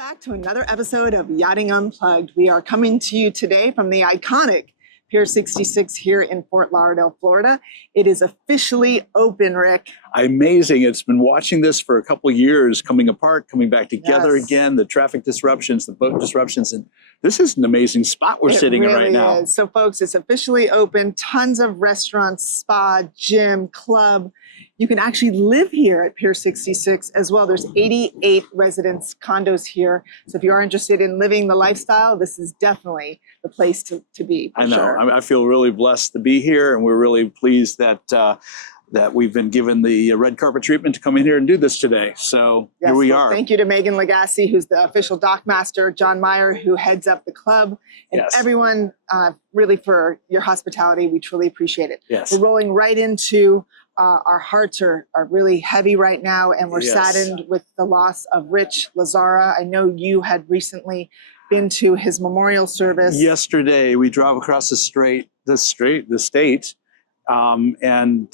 back to another episode of Yachting Unplugged. We are coming to you today from the iconic Pier 66 here in Fort Lauderdale, Florida. It is officially open, Rick. Amazing. It's been watching this for a couple of years, coming apart, coming back together again, the traffic disruptions, the boat disruptions. And this is an amazing spot we're sitting in right now. So folks, it's officially open. Tons of restaurants, spa, gym, club. You can actually live here at Pier 66 as well. There's 88 residence condos here. So if you are interested in living the lifestyle, this is definitely the place to be. I know. Sure. I feel really blessed to be here, and we're really pleased that that we've been given the red carpet treatment to come in here and do this today. So yes, here we are. Thank you to Megan Lagasse, who's the official dock master, John Meyer, who heads up the club, and everyone really for your hospitality. We truly appreciate it. Yes. We're rolling right into our hearts are really heavy right now, and we're saddened with the loss of Rich Lazzara. I know you had recently been to his memorial service. Yesterday, we drove across the state, and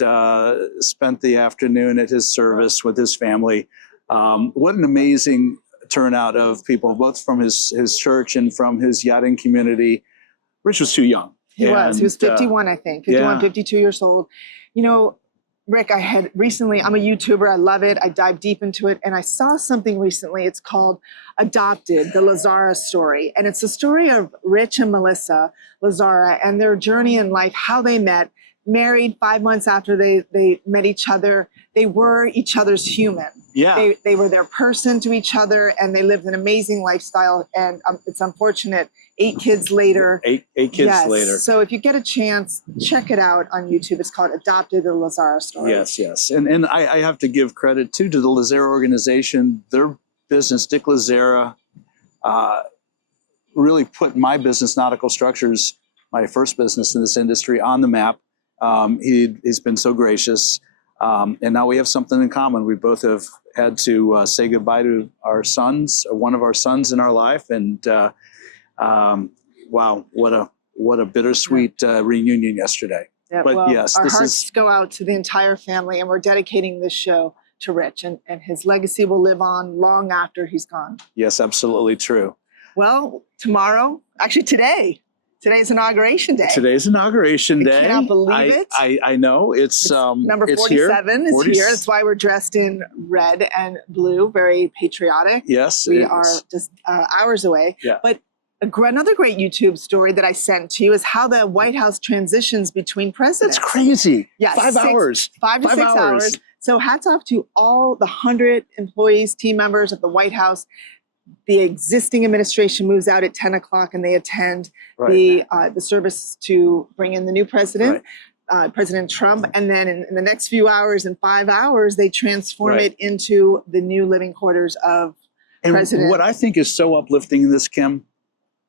spent the afternoon at his service with his family. What an amazing turnout of people, both from his church and from his yachting community. Rich was too young. He was 51, I think, 51, 52 years old. You know, Rick, I'm a YouTuber, I love it, I dive deep into it, and I saw something recently, it's called Adopted, the Lazzara story, and it's the story of Rich and Melissa Lazzara and their journey in life, how they met, married 5 months after they met each other. They were each other's human. Yeah. They were their person to each other, and they lived an amazing lifestyle, and it's unfortunate, 8 kids later. Eight kids later. So if you get a chance, check it out on YouTube. It's called Adopted, the Lazzara story. Yes. And I have to give credit, too, to the Lazzara organization. Their business, Dick Lazzara, really put my business, Nautical Structures, my first business in this industry, on the map. He's been so gracious. And now we have something in common. We both have had to say goodbye to our sons, one of our sons in our life. And wow, what a bittersweet reunion yesterday. Yeah, but well, yes, our hearts go out to the entire family, and we're dedicating this show to Rich, and his legacy will live on long after he's gone. Yes, absolutely true. Well, tomorrow, actually today's inauguration day. Today's inauguration day. I cannot believe it. I know. It's number 47 is here. That's why we're dressed in red and blue, very patriotic. Yes. We are just hours away. Yeah. But another great YouTube story that I sent to you is how the White House transitions between presidents. That's crazy. Yes. 5 hours. 5 to 6 hours. So hats off to all the 100 employees, team members of the White House. The existing administration moves out at 10 o'clock and they attend the service to bring in the new president, President Trump. And then in the next few hours, in 5 hours, they transform it into the new living quarters of President. What I think is so uplifting in this, Kim,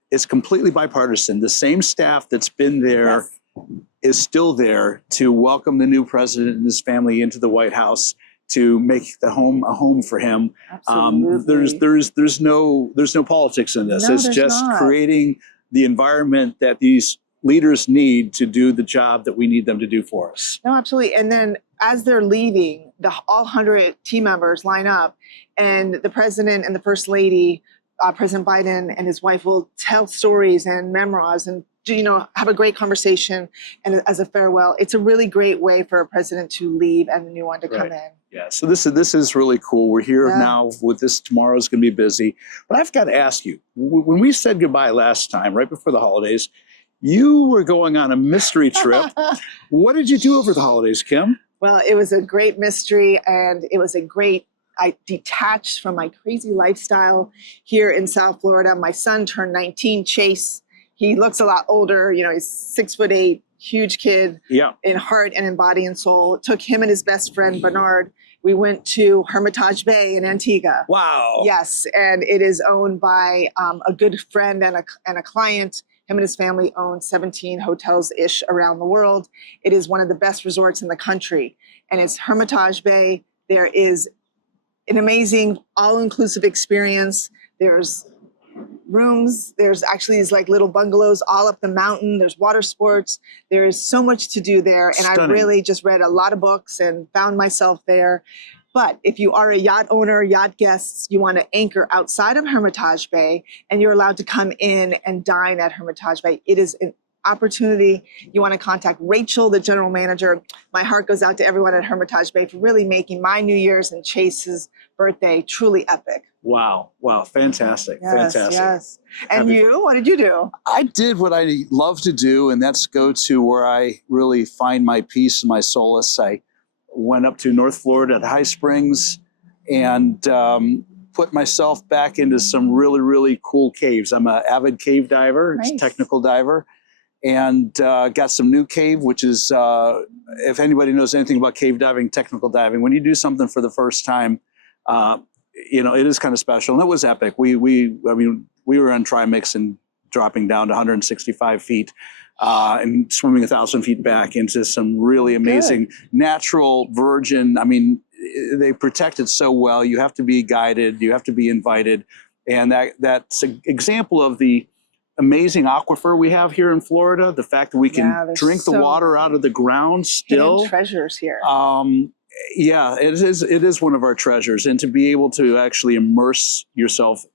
is completely bipartisan. The same staff that's been there is still there to welcome the new president and his family into the White House, to make the home a home for him. Absolutely. There's no politics in this. No, it's just creating the environment that these leaders need to do the job that we need them to do for us. No, absolutely. And then as they're leaving, all 100 team members line up, and the president and the first lady, President Biden and his wife, will tell stories and memoirs and have a great conversation, and as a farewell. It's a really great way for a president to leave and the new one to come in. Yeah, so this is really cool. We're here now with this. Tomorrow's going to be busy. But I've got to ask you, when we said goodbye last time, right before the holidays, you were going on a mystery trip. What did you do over the holidays, Kim? Well, it was a great mystery, and it was I detached from my crazy lifestyle here in South Florida. My son turned 19, Chase. He looks a lot older. He's 6'8", huge kid in heart and in body and soul. It took him and his best friend, Bernard. We went to Hermitage Bay in Antigua. Wow. Yes, and it is owned by a good friend and a client. Him and his family own 17 hotels-ish around the world. It is one of the best resorts in the country. And it's Hermitage Bay. There is an amazing all-inclusive experience. There's rooms. There's actually these like little bungalows all up the mountain. There's water sports. There is so much to do there. And I really just read a lot of books and found myself there. But if you are a yacht owner, yacht guests, you want to anchor outside of Hermitage Bay and you're allowed to come in and dine at Hermitage Bay, it is an opportunity. You want to contact Rachel, the general manager. My heart goes out to everyone at Hermitage Bay for really making my New Year's and Chase's birthday truly epic. Wow. Wow. Fantastic. Yes, Fantastic. yes. And you, what did you do? I did what I love to do, and that's go to where I really find my peace and my solace. I went up to North Florida at High Springs and put myself back into some really, really cool caves. I'm an avid cave diver, Nice. technical diver, and got some new cave, which is, if anybody knows anything about cave diving, technical diving, when you do something for the first time, you know, it is kind of special, and it was epic. I mean, we were on trimix and dropping down to 165 feet and swimming 1,000 feet back into some really amazing natural virgin. I mean, they protect it so well. You have to be guided. You have to be invited, and that's an example of the amazing aquifer we have here in Florida. The fact that we can drink the water out of the ground still. Hidden treasures here. Yeah, it is one of our treasures, and to be able to actually immerse yourself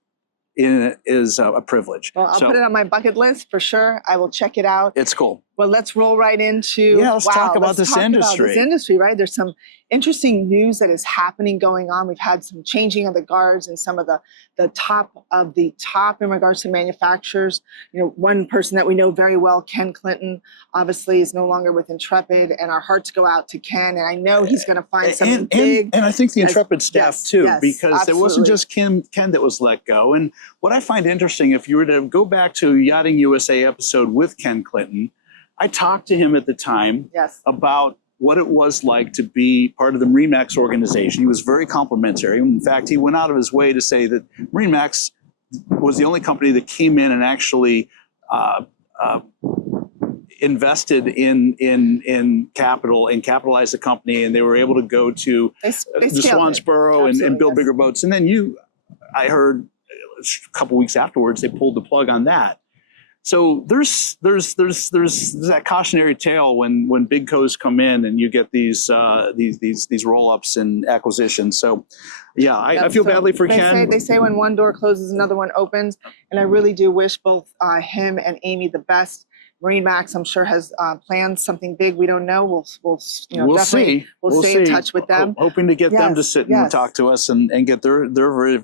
in it is a privilege. Well, I'll put it on my bucket list for sure. I will check it out. It's cool. Well, let's roll right into let's talk about this industry. Right? There's some interesting news that is happening going on. We've had some changing of the guards and some of the top of the top in regards to manufacturers. You know, one person that we know very well, Ken Clinton, obviously is no longer with Intrepid, and our hearts go out to Ken. And I know he's going to find something big. And I think the Intrepid staff too, because absolutely. it wasn't just Ken that was let go. And what I find interesting, if you were to go back to Yachting USA episode with Ken Clinton, I talked to him at the time about what it was like to be part of the MarineMax organization. He was very complimentary. In fact, he went out of his way to say that MarineMax was the only company that came in and actually invested in capital and capitalized the company, and they were able to go to the Swansboro and build bigger boats. And then I heard a couple weeks afterwards, they pulled the plug on that. So there's that cautionary tale when big co's come in and you get these roll-ups and acquisitions. So yeah, I feel badly for Ken. They say when one door closes, another one opens, and I really do wish both him and Amy the best. MarineMax, I'm sure, has planned something big. We don't know. We'll stay in touch with them. Hoping to get them to sit and talk to us and get their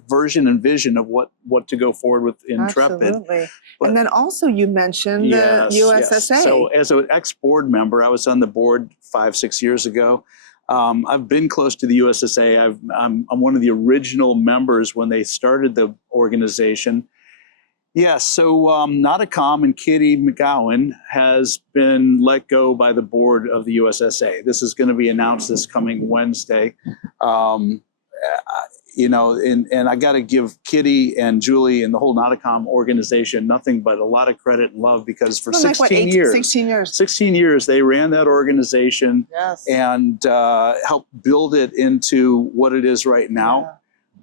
version and vision of what to go forward with Intrepid. Absolutely. And then also you mentioned the USSA. Yes. So as an ex-board member, I was on the board 5-6 years ago. I've been close to the USSA. I'm one of the original members when they started the organization. Yes, so Nauticom and Kitty McGowan has been let go by the board of the USSA. This is going to be announced this coming Wednesday. You know, and I got to give Kitty and Julie and the whole Nauticom organization nothing but a lot of credit and love, because for 16 years they ran that organization and helped build it into what it is right now.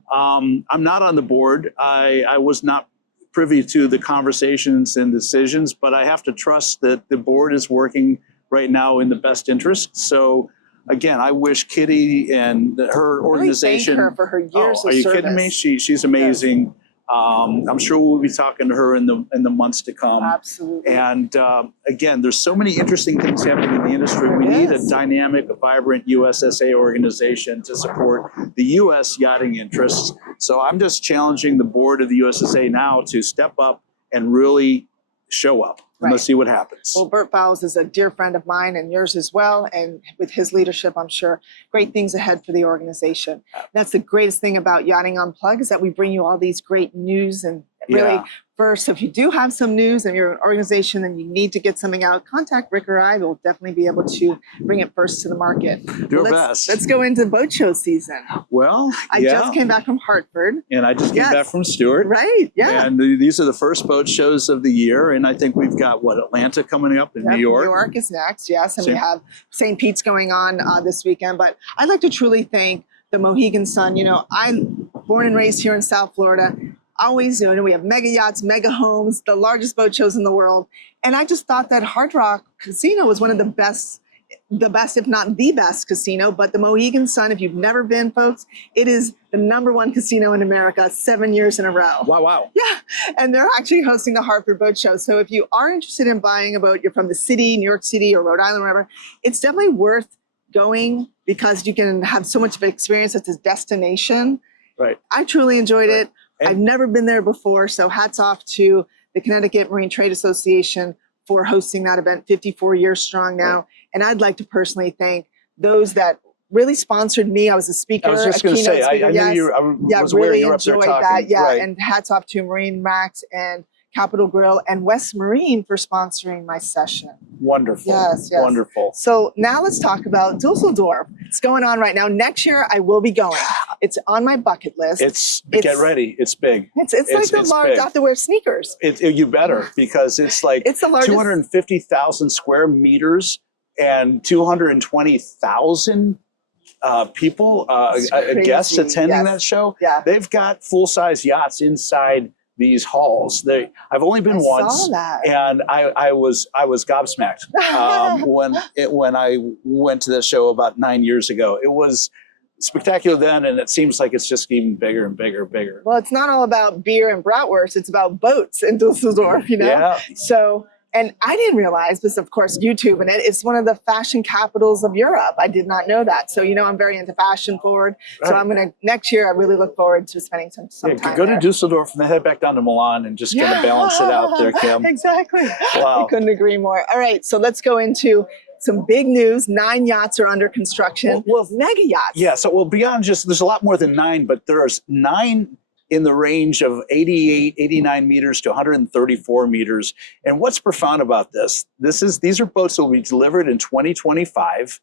I'm not on the board. I was not privy to the conversations and decisions, but I have to trust that the board is working right now in the best interest. So again, I wish Kitty and her organization. Thank her for her years of Are you service. kidding me? She's amazing. I'm sure we'll be talking to her in the months to come. Absolutely. And again, there's so many interesting things happening in the industry. We need a dynamic, vibrant USSA organization to support the U.S. yachting interests. So I'm just challenging the board of the USSA now to step up and really show up. And let's see what happens. Well, Bert Fowles is a dear friend of mine and yours as well. And with his leadership, I'm sure great things ahead for the organization. That's the greatest thing about Yachting Unplugged, is that we bring you all these great news. And really, first, if you do have some news and you're an organization and you need to get something out, contact Rick or I. We'll definitely be able to bring it first to the market. Do our best. Let's go into boat show season. Well, I just came back from Hartford. And I just came back from Stewart. Right, And these are the first boat shows of the year. And I think we've got, Atlanta coming up in New York? New York is next, yes. And we have St. Pete's going on this weekend. But I'd like to truly thank the Mohegan Sun. You know, I'm born and raised here in South Florida. Always, you know, we have mega yachts, mega homes, the largest boat shows in the world. And I just thought that Hard Rock Casino was one of the best the best, if not the best casino, but the Mohegan Sun, if you've never been, folks, it is the #1 casino in America 7 years in a row. Wow, wow. Yeah, and they're actually hosting the Hartford Boat Show. So if you are interested in buying a boat, you're from the city, New York City or Rhode Island, wherever, it's definitely worth going because you can have so much of experience at this destination. Right. I truly enjoyed Right. it. And I've never been there before, so hats off to the Connecticut Marine Trade Association for hosting that event, 54 years strong now. Right. And I'd like to personally thank those that really sponsored me. I was a speaker. I was just going to say, I knew you. I was aware really you were up there enjoyed talking. that. Yeah, right. and hats off to Marine Max and Capital Grill and West Marine for sponsoring my session. Wonderful. Yes, yes. Wonderful. So now let's talk about Dusseldorf. It's going on right now. Next year I will be going. It's on my bucket list. Get ready. It's big. It's like the large big. I have to wear sneakers. You better, because it's like It's the largest. 250,000 square meters and 220,000 people, guests attending that show. Yeah. They've got full-size yachts inside these halls. I've only been once, saw that. and I was gobsmacked when I went to the show about 9 years ago. It was spectacular then, and it seems like it's just even bigger and bigger and bigger. Well, it's not all about beer and bratwurst. It's about boats in Dusseldorf, you know? Yeah. So, and I didn't realize this, of course, YouTube, and it's one of the fashion capitals of Europe. I did not know that. So, you know, I'm very into fashion forward. So Right. I'm going to, next year, I really look forward to spending some time Go there. to Dusseldorf and then head back down to Milan and just kind of balance it out there, Kim. Exactly. Wow. I couldn't agree more. All right, so let's go into some big news. 9 yachts are under construction. Well, mega yachts. Yeah, so beyond just, there's a lot more than 9, but there's 9 in the range of 88, 89 meters to 134 meters. And what's profound about this? These are boats that will be delivered in 2025.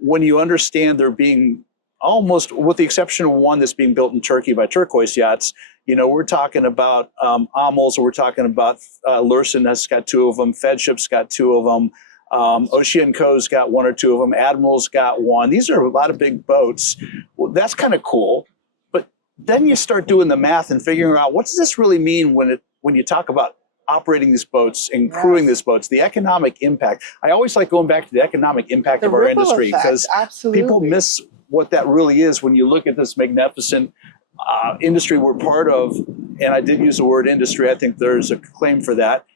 When you understand they're being almost, with the exception of one that's being built in Turkey by Turquoise Yachts, you know, we're talking about Amels, we're talking about Lursen has got 2 of them, Fedship's got 2 of them. Oceanco's got 1 or 2 of them. Admiral's got 1. These are a lot of big boats. Well, that's kind of cool. But then you start doing the math and figuring out, what does this really mean when you talk about operating these boats and crewing these boats, the economic impact. I always like going back to the economic impact of our industry, because people miss what that really is when you look at this magnificent industry we're part of. And I did use the word industry. I think there's a claim for that.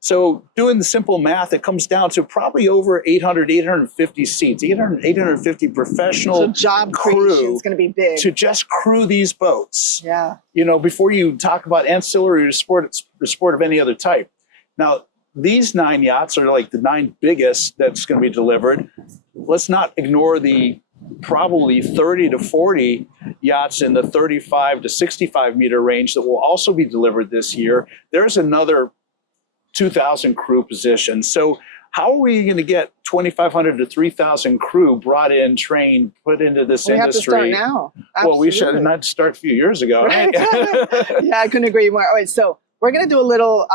So doing the simple math, it comes down to probably over 800, 850 seats, 850 professional job crew is going to be big to just crew these boats. Yeah. You know, before you talk about ancillary or sport of any other type. Now, these 9 yachts are like the 9 biggest that's going to be delivered. Let's not ignore the probably 30 to 40 yachts in the 35 to 65 meter range that will also be delivered this year. There's another 2,000 crew positions. So how are we going to get 2,500 to 3,000 crew brought in, trained, put into this industry? We have to start now. Absolutely. Well, we should not start a few years ago. Right? Yeah, I couldn't agree more. All right, so we're going to do a little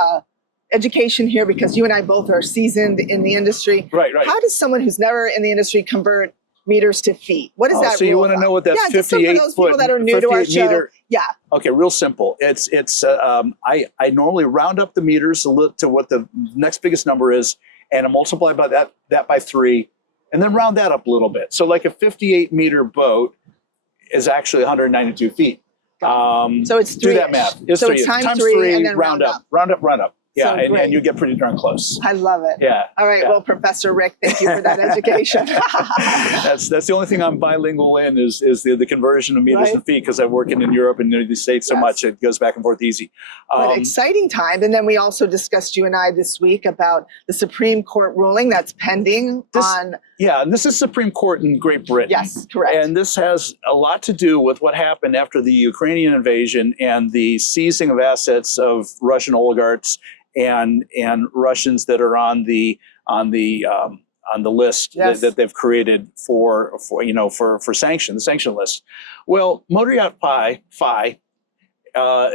education here, because you and I both are seasoned in the industry. Right, right. How does someone who's never in the industry convert meters to feet? What is that? So you want to know what that 58 those foot, people that are new to our show. meter, yeah. Okay, real simple. I normally round up the meters to what the next biggest number is, and I multiply by that by 3, and then round that up a little bit. So like a 58 meter boat is actually 192 feet. So it's 3. Do that math. So it's times 3 and then round up. Round up. Yeah, So and you get pretty darn close. I love it. Yeah. All right. Yeah. Well, Professor Rick, thank you for that education. That's the only thing I'm bilingual in is the conversion of meters and feet, because I work in Europe and the United States so much, it goes back and forth easy. An exciting time. And then we also discussed, you and I this week, about the Supreme Court ruling that's pending on. Yeah, and this is Supreme Court in Great Britain. Yes, correct. And this has a lot to do with what happened after the Ukrainian invasion and the seizing of assets of Russian oligarchs and Russians that are on the list that they've created for sanction, the sanction list. Well, Motor Yacht Phi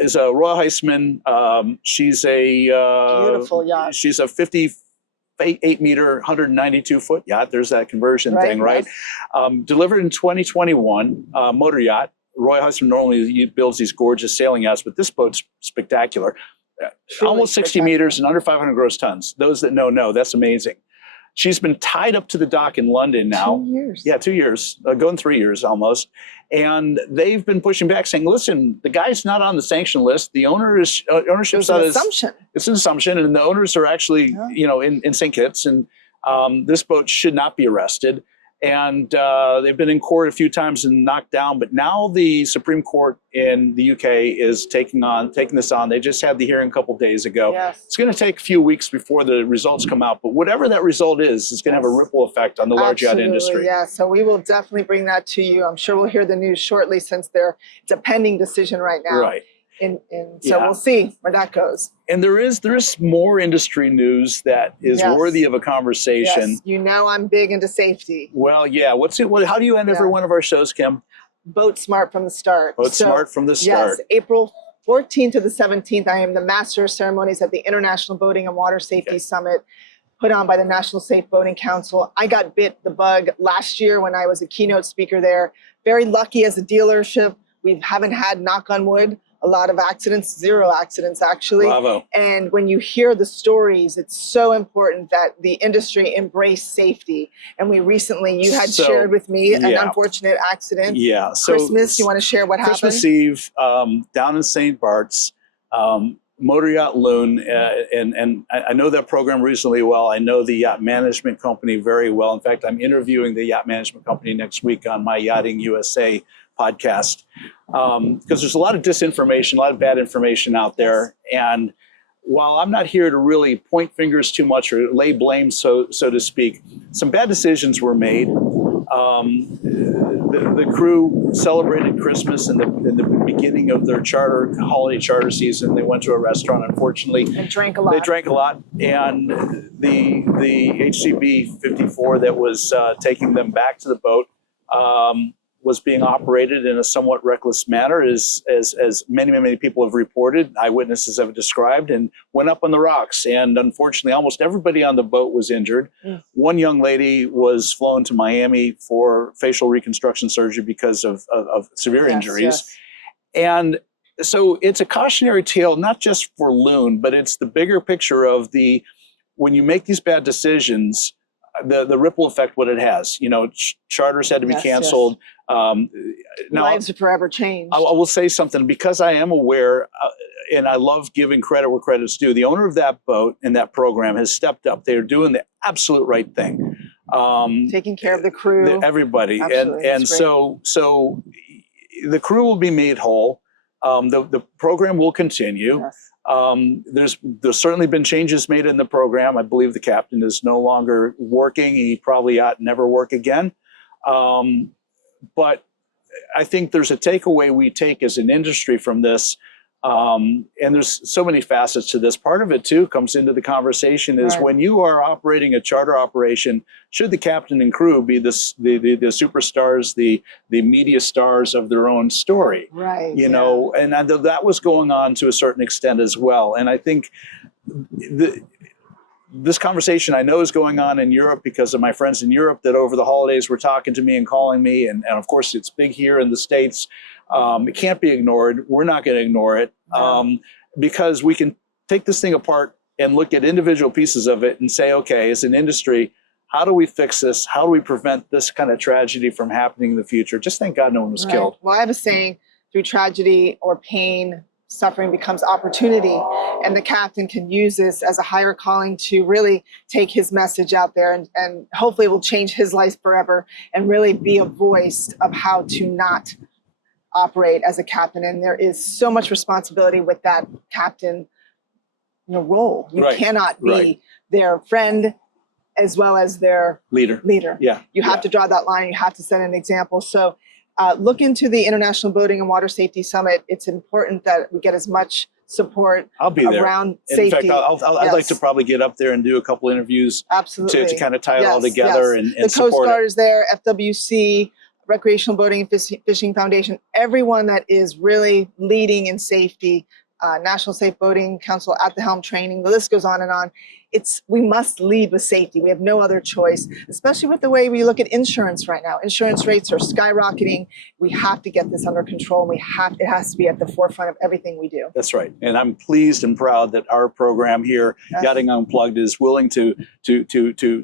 is a Royal Heisman. She's a beautiful yacht. She's a 58 meter, 192 foot yacht. There's that conversion thing, right? Delivered in 2021, motor yacht. Royal Heisman normally builds these gorgeous sailing yachts, but this boat's spectacular. Almost 60 meters and under 500 gross tons. Those that know, that's amazing. She's been tied up to the dock in London now. 2 years. Yeah, 2 years, going 3 years almost. And they've been pushing back, saying, "Listen, the guy's not on the sanction list. The ownership's not an assumption. It's an assumption, and the owners are actually, in St. Kitts, and this boat should not be arrested." And they've been in court a few times and knocked down, but now the Supreme Court in the UK is taking this on. They just had the hearing a couple days ago. Yes. It's going to take a few weeks before the results come out, but whatever that result is, it's going to have a ripple effect on the large yacht industry. Yeah, so we will definitely bring that to you. I'm sure we'll hear the news shortly, since it's a pending decision right now. Right. So we'll see where that goes. And there is more industry news that is worthy of a conversation. Yes. You know I'm big into safety. Well, yeah. How do you end every one of our shows, Kim? Boat smart from the start. Smart from the start. Yes, April 14th to the 17th, I am the Master of Ceremonies at the International Boating and Water Safety Summit, put on by the National Safe Boating Council. I got bit the bug last year when I was a keynote speaker there. Very lucky as a dealership. We haven't had, knock on wood, a lot of accidents, 0 accidents actually. Bravo. And when you hear the stories, it's so important that the industry embrace safety. And you had shared with me an unfortunate accident. Yeah. So Christmas, you want to share what happened? Christmas Eve, down in St. Bart's, motor yacht Loon, and I know that program reasonably well. I know the yacht management company very well. In fact, I'm interviewing the yacht management company next week on my Yachting USA podcast, because there's a lot of disinformation, a lot of bad information out there. And while I'm not here to really point fingers too much or lay blame, so to speak, some bad decisions were made. The crew celebrated Christmas in the beginning of their holiday charter season. They went to a restaurant, unfortunately. And drank a lot. They drank a lot. And the HCB 54 that was taking them back to the boat was being operated in a somewhat reckless manner, as many people have reported, eyewitnesses have described, and went up on the rocks. And unfortunately, almost everybody on the boat was injured. One young lady was flown to Miami for facial reconstruction surgery because of severe injuries. Yes. And so it's a cautionary tale, not just for Loon, but it's the bigger picture of when you make these bad decisions, the ripple effect, what it has. Charters had to be canceled. Lives are forever changed. I will say something, because I am aware, and I love giving credit where credit's due. The owner of that boat and that program has stepped up. They're doing the absolute right thing. Taking care of the crew. Everybody. Absolutely. And so the crew will be made whole. The program will continue. Yes. There's certainly been changes made in the program. I believe the captain is no longer working. He probably ought to never work again. But I think there's a takeaway we take as an industry from this. And there's so many facets to this. Part of it too comes into the conversation is when you are operating a charter operation, should the captain and crew be the superstars, the media stars of their own story? Right. And that was going on to a certain extent as well. And I think this conversation I know is going on in Europe because of my friends in Europe that over the holidays were talking to me and calling me. And of course, it's big here in the States. It can't be ignored. We're not going to ignore it because we can take this thing apart and look at individual pieces of it and say, okay, as an industry, how do we fix this? How do we prevent this kind of tragedy from happening in the future? Just thank God no one was killed. Well, I have a saying, through tragedy or pain, suffering becomes opportunity, and the captain can use this as a higher calling to really take his message out there, and hopefully it will change his life forever and really be a voice of how to not operate as a captain. And there is so much responsibility with that captain role. You cannot be their friend as well as their leader. Yeah. You have to draw that line. You have to set an example. So look into the International Boating and Water Safety Summit. It's important that we get as much support around safety. In fact, I'd like to probably get up there and do a couple interviews to kind of tie it all together and the support Coast Guard is there, FWC, Recreational Boating and Fishing Foundation, everyone that is really leading in safety, National Safe Boating Council at the helm training, the list goes on and on. we must lead with safety. We have no other choice, especially with the way we look at insurance right now. Insurance rates are skyrocketing. We have to get this under control. It has to be at the forefront of everything we do. That's right. And I'm pleased and proud that our program here, Yachting Unplugged, is willing to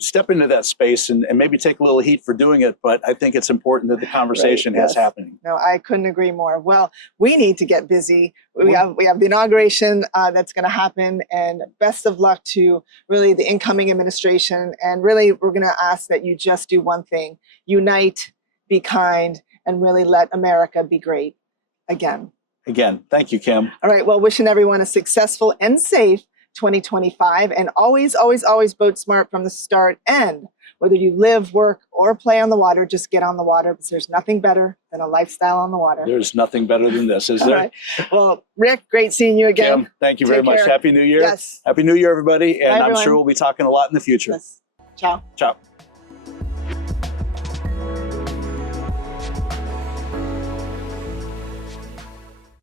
step into that space and maybe take a little heat for doing it. But I think it's important that the conversation is happening. No, I couldn't agree more. Well, we need to get busy. We have the inauguration that's going to happen, and best of luck to really the incoming administration. And really, we're going to ask that you just do one thing: unite, be kind, and really let America be great again. Again, thank you, Kim. All right. Well, wishing everyone a successful and safe 2025, and always, always, always boat smart from the start. And whether you live, work, or play on the water, just get on the water, because there's nothing better than a lifestyle on the water. There's nothing better than this, is there? Right. Well, Rick, great seeing you again. Kim, thank you very much. Care. Happy New Year. Yes. Happy New Year, everybody. And Bye, I'm sure we'll be talking a lot in the future. Yes. Ciao. Ciao.